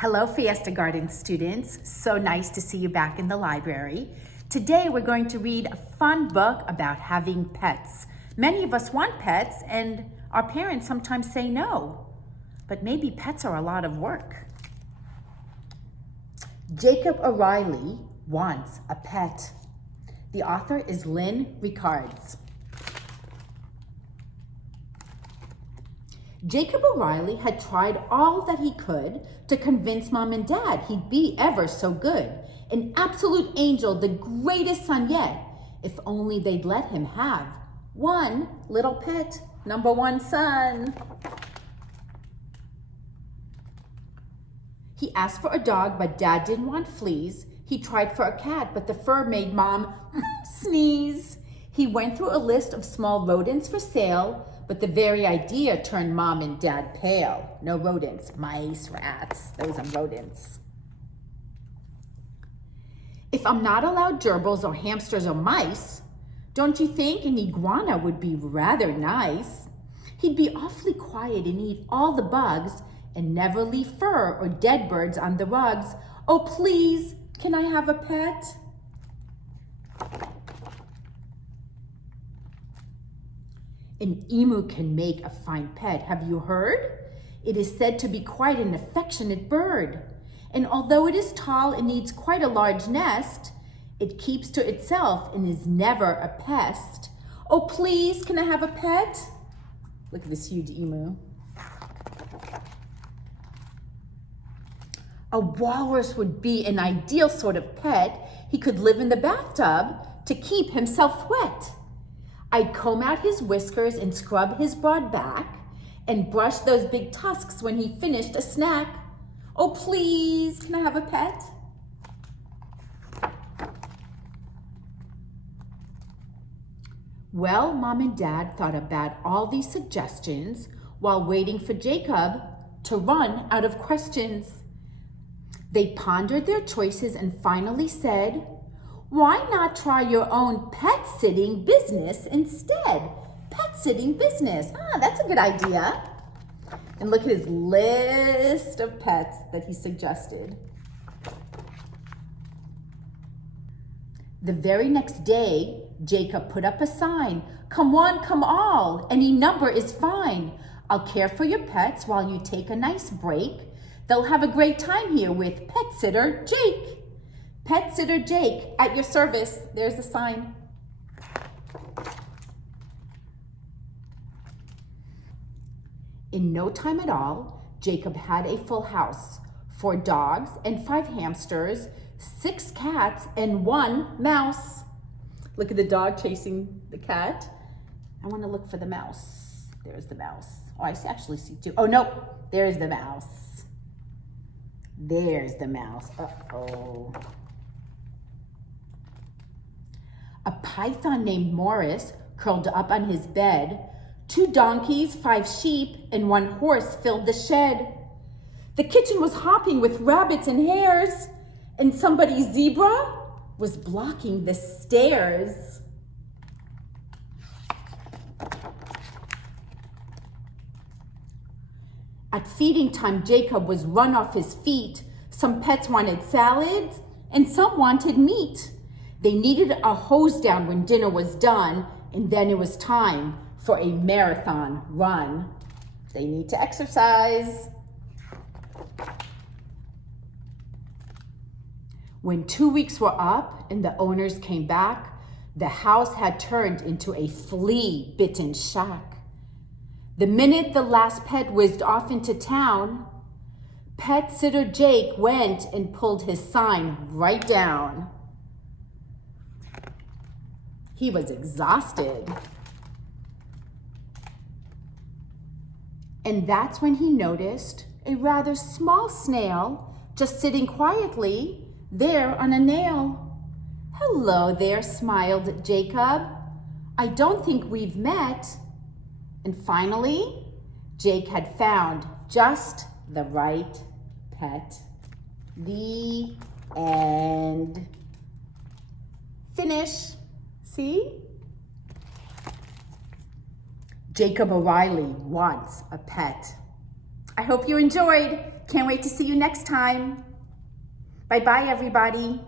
Hello, Fiesta Garden students. So nice to see you back in the library. Today we're going to read a fun book about having pets. Many of us want pets and our parents sometimes say no, but maybe pets are a lot of work. Jacob O'Reilly wants a pet. The author is Lynne Ricakrds. Jacob O'Reilly had tried all that he could to convince Mom and Dad he'd be ever so good. An absolute angel, the greatest son yet, if only they'd let him have one little pet, number one son. He asked for a dog, but Dad didn't want fleas. He tried for a cat, but the fur made Mom sneeze. He went through a list of small rodents for sale, but the very idea turned Mom and Dad pale. No rodents, mice, rats, those are rodents. If I'm not allowed gerbils or hamsters or mice, don't you think an iguana would be rather nice? He'd be awfully quiet and eat all the bugs and never leave fur or dead birds on the rugs. Oh, please, can I have a pet? An emu can make a fine pet, have you heard? It is said to be quite an affectionate bird. And although it is tall and needs quite a large nest, it keeps to itself and is never a pest. Oh, please, can I have a pet? Look at this huge emu. A walrus would be an ideal sort of pet. He could live in the bathtub to keep himself wet. I'd comb out his whiskers and scrub his broad back and brush those big tusks when he finished a snack. Oh, please, can I have a pet? Well, Mom and Dad thought about all these suggestions while waiting for Jacob to run out of questions. They pondered their choices and finally said, why not try your own pet sitting business instead? Pet sitting business. That's a good idea. And look at his list of pets that he suggested. The very next day, Jacob put up a sign. Come one, come all. Any number is fine. I'll care for your pets while you take a nice break. They'll have a great time here with Pet Sitter Jake. Pet Sitter Jake, at your service. There's a sign. In no time at all, Jacob had a full house. 4 dogs and 5 hamsters, 6 cats and 1 mouse. Look at the dog chasing the cat. I want to look for the mouse. There's the mouse. Oh, I actually see 2. Oh, no, there's the mouse. There's the mouse. Uh-oh. A python named Morris curled up on his bed. 2 donkeys, 5 sheep, and 1 horse filled the shed. The kitchen was hopping with rabbits and hares, and somebody's zebra was blocking the stairs. At feeding time, Jacob was run off his feet. Some pets wanted salads, and some wanted meat. They needed a hose down when dinner was done, and then it was time for a marathon run. They need to exercise. When 2 weeks were up and the owners came back, the house had turned into a flea-bitten shack. The minute the last pet whizzed off into town, Pet Sitter Jake went and pulled his sign right down. He was exhausted. And that's when he noticed a rather small snail just sitting quietly there on a nail. Hello there, smiled Jacob. I don't think we've met. And finally, Jake had found just the right pet. The end. Finish. See? Jacob O'Reilly wants a pet. I hope you enjoyed. Can't wait to see you next time. Bye-bye, everybody.